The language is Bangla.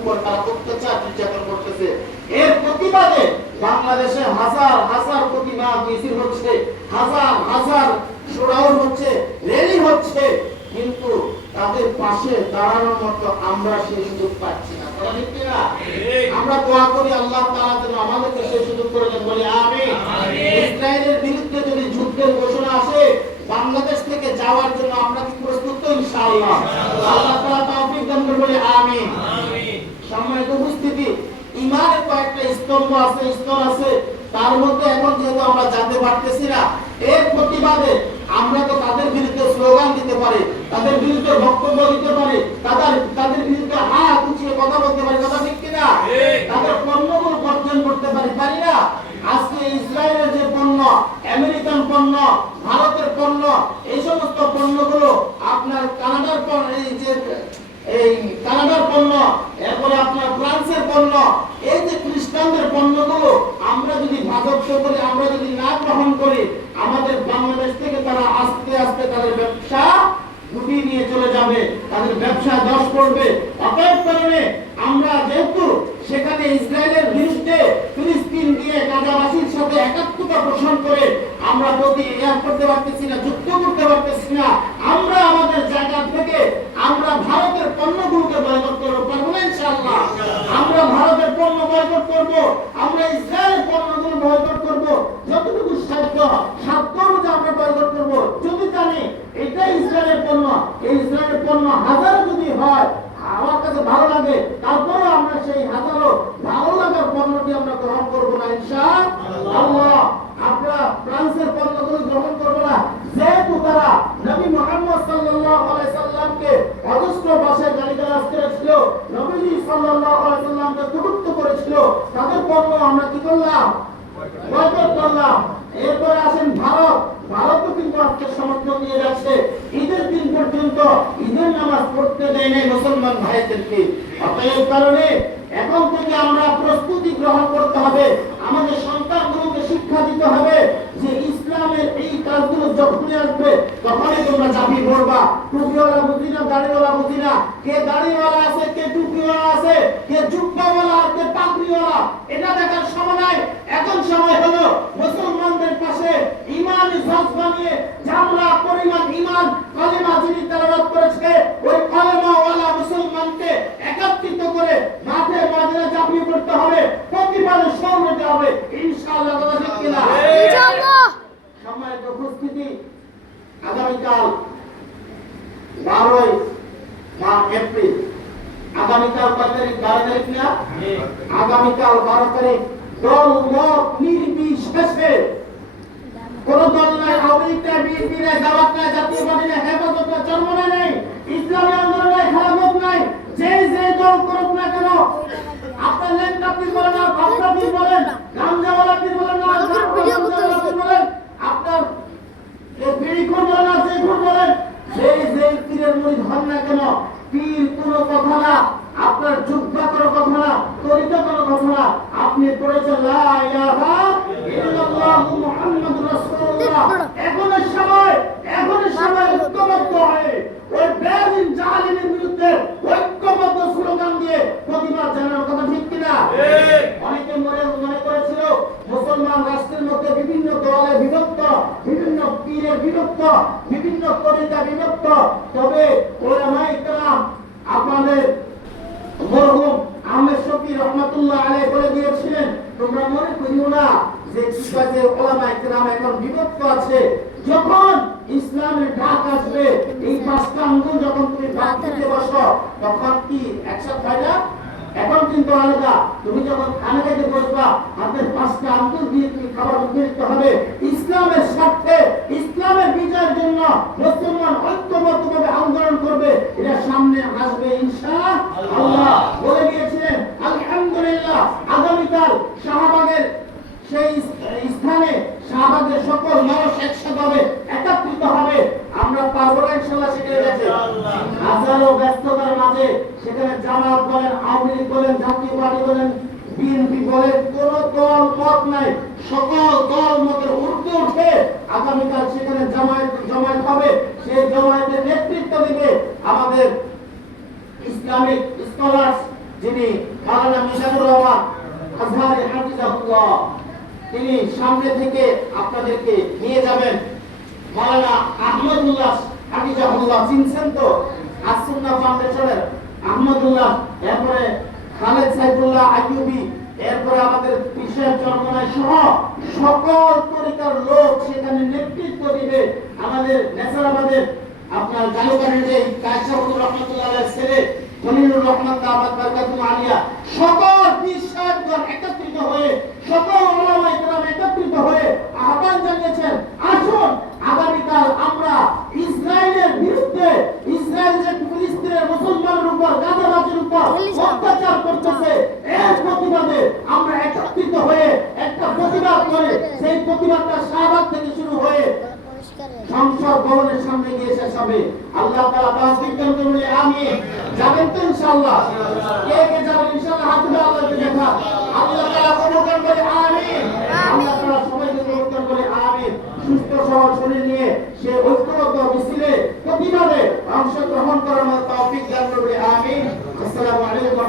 উপর তারা অত্যাচার নির্যাতন করতেছে। এর প্রতিবাদে বাংলাদেশে হাজার হাজার প্রতিবাদ মিছিল হচ্ছে হাজার হাজার শোডাউন হচ্ছে র্যালি হচ্ছে কিন্তু তাদের পাশে দাঁড়ানোর মতো আমরা সেই সুযোগ পাচ্ছি না? আমরা দোয়া করি আল্লাহ তাআলা যেন আমাদেরকে সেই সুযোগ করে দেন বলি আমিন। ইসরায়েলের বিরুদ্ধে যদি যুদ্ধের ঘোষণা আসে বাংলাদেশ থেকে যাওয়ার জন্য আমরা কি প্রস্তুত ইনশাআল্লাহ। আল্লাহ তাআলা তৌফিক দান করুন বলি আমিন সম্মানিত উপস্থিতি ইমানের স্তম্ভ আছে স্তর আছে তার মধ্যে এখন যেহেতু আমরা জানতে পারতেছি না এর প্রতিবাদে আমরা তো তাদের বিরুদ্ধে স্লোগান দিতে পারি তাদের বিরুদ্ধে বক্তব্য দিতে পারি তাদের তাদের বিরুদ্ধে হাত উঁচিয়ে কথা বলতে পারি কথা ঠিক কিনা? তাদের পণ্যগুলো বর্জন করতে পারি পারি না? আজকে ইসরায়েলের যে পণ্য আমেরিকান পণ্য ভারতের পণ্য এই সমস্ত পণ্যগুলো আপনার কানাডার পণ্য এই যে এই কানাডার পণ্য এরপরে আপনার ফ্রান্সের পণ্য খ্রিস্টানদের পণ্যগুলো আমরা যদি বাজপ্ত করি, আমরা যদি না গ্রহণ করি, আমাদের বাংলাদেশ থেকে তারা আস্তে আস্তে তাদের ব্যবসা নিয়ে চলে যাবে, তাদের ব্যবসা দশ পড়বে অতএব আমরা যেহেতু সেখানে ইসরায়েলের বিরুদ্ধে ফিলিস্তিন দিয়ে গাজাবাসীর সাথে একাত্মতা পোষণ করে আমরা প্রতি ইয়ার করতে পারতেছি না, যুদ্ধ করতে পারতেছি না, আমরা আমাদের জায়গা থেকে আমরা ভারতের পণ্যগুলোকে বয়কট করব পারব না ইনশাআল্লাহ। আমরা ভারতের পণ্য করব আমরা ইসরায়েলের পণ্যগুলো বয়কট করব। যতটুকু সাধ্য সাধ্য অনুযায়ী আমরা বয়কট করব। যদি জানি এটা ইসরায়েলের পণ্য, এই ইসরায়েলের পণ্য হাজার যদি হয়, আমার কাছে ভালো লাগে তারপরে আমরা সেই হাজারো ভালো লাগার পণ্যটি আমরা গ্রহণ করব না, ইনশাআল্লাহ। আমরা ফ্রান্সের পণ্যগুলো গ্রহণ করব না। যেহেতু তারা নবী মোহাম্মদ সাল্লাল্লাহু আলাইহি সাল্লামকে অজস্র ভাষায় গালিগালাজ করেছিল আলাইহি সাল্লামকে কটূক্ত করেছিল। তাদের পণ্য আমরা কি করলাম? বয়কট করলাম। আসেন ভারত। কিন্তু সমর্থন যাচ্ছে। ঈদের দিন পর্যন্ত ঈদের নামাজ পড়তে মুসলমান ভাইদেরকে। অতএব কারণে এখন থেকে আমরা প্রস্তুতি গ্রহণ করতে হবে। আমাদের সন্তানগুলোকে শিক্ষা দিতে হবে যে ইসলামের এই কাজগুলো যখনই আসবে তোমরা চাপিয়ে পড়বা। টুপিওয়ালা বুঝি না দাড়িওয়ালা বুঝি না কে দাড়িওয়ালা আছে, কে টুপিওয়ালা আছে, কে জুব্বাওয়ালা কে পাগড়িওয়ালা, এটা দেখার সময় নাই। এখন সময় হলো মুসলমানদের পাশে ইমান জজবা নিয়ে জামরা পরিমাণ ইমান, কালেমা যিনি তেলাওয়াত করেছে, ওই কালেমাওয়ালা মুসলমানকে একত্রিত করে মাঠে ময়দানে ঝাঁপিয়ে পড়তে হবে প্রতিবাদে সৌর হতে হবে ইনশাআল্লাহ কথা ঠিক কিনা ইনশাআল্লাহ সম্মানিত উপস্থিতি আগামীকাল বারোই এপ্রিল। আগামীকাল কয় তারিখ? বারো তারিখ না? আগামীকাল বারো তারিখ। দল মত নির্বিশেষে। কোন দল নাই নাই বিএনপি নাই জামাত নাই হেফাজত নাই চরমনে নাই ইসলামী আন্দোলন নাই খেলাফত নাই যে যে দল করুক না কেন আপনার লেনটা পীর বলেন না ভাবনা পীর বলেন গামজাওয়ালা পীর বলেন না আমাদের ভিডিও করতে গামজাওয়ালা পীর বলেন আপনার এই বিড়ি খুন বলেন না যে খুন বলেন সেই যে পীরের মুড়ি হন না কেন পীর কোনো কথা না আপনার যুদ্ধা কোনো তরিকা কোনো কথা আপনি পড়েছেন লা ইলাহা ইল্লাল্লাহু মুহাম্মাদুর রাসূলুল্লাহ। এখনের সময় এখনের সময় ঐক্যবদ্ধ হয়ে ওই বেদিন জালিমের বিরুদ্ধে ঐক্যবদ্ধ স্লোগান দিয়ে প্রতিবাদ জানানোর কথা ঠিক কিনা? অনেকে মনে মনে করেছিল মুসলমান রাষ্ট্রের মধ্যে বিভিন্ন দলে বিভক্ত বিভিন্ন পীরের বিভক্ত বিভিন্ন তরিকা বিভক্ত। তবে ওলামায়ে কেরাম আপনাদের মরহুম আহমেদ পাঁচটা দিয়ে তুমি খাবার দিতে হবে। ইসলামের স্বার্থে, ইসলামের বিজয়ের জন্য মুসলমান ঐক্যবদ্ধভাবে আন্দোলন করবে। এটা সামনে আসবে ইনশা আল্লাহ বলে গিয়েছিলেন আলহামদুলিল্লাহ আগামীকাল শাহবাগের সেই স্থানে শাহবাগের সকল মানুষ একসাথে হবে একত্রিত হবে আমরা পারব না ইনশাল্লাহ সেখানে গেছে হাজারো ব্যস্ততার মাঝে, সেখানে জামাত বলেন, আওয়ামী লীগ বলেন, জাতীয় পার্টি বলেন, বিএনপি বলেন, কোন দল নাই। সকল দল মতের উঠে আগামীকাল সেখানে জামায়াত হবে। সেই নেতৃত্ব দিবে আমাদের ইসলামিক স্কলার্স যিনি মিজানুর রহমান হাফিজাহুল্লাহ। তিনি সামনে থেকে আপনাদেরকে নিয়ে যাবেন। মাওলানা আহমদুল্লাহ হাফিজাহুল্লাহ চিনছেন তো? আসুন্না ফাউন্ডেশনের আহমদুল্লাহ, এরপরে খালেদ সাইফুল্লাহ আইয়ুবি, এরপরে আমাদের পিসের চরমনায় সহ সকল তরিকার লোক সেখানে নেতৃত্ব দিবে আমাদের নেসারাবাদের আপনার জালুকানের যে কায়সাবুর রহমতুল্লাহ ছেলে, খলিলুর রহমান দামাত বারকাতুল আলিয়া, সকল সাহেবগণ একত্রিত হয়ে সকল সামনে নিয়ে শেষ হবে। আল্লাহ তারা পাঁচ বিজ্ঞান করলে আমি যাবেন তো ইনশাআল্লাহ। কে কে যাবেন হাত আল্লাহকে দেখা। আল্লাহ করে আল্লাহ সবাইকে করে সুস্থ সবার শরীর নিয়ে সে ঐক্যবদ্ধ মিছিলে প্রতিবাদে অংশগ্রহণ করার মতো তৌফিক আসসালামু আলাইকুম ওয়া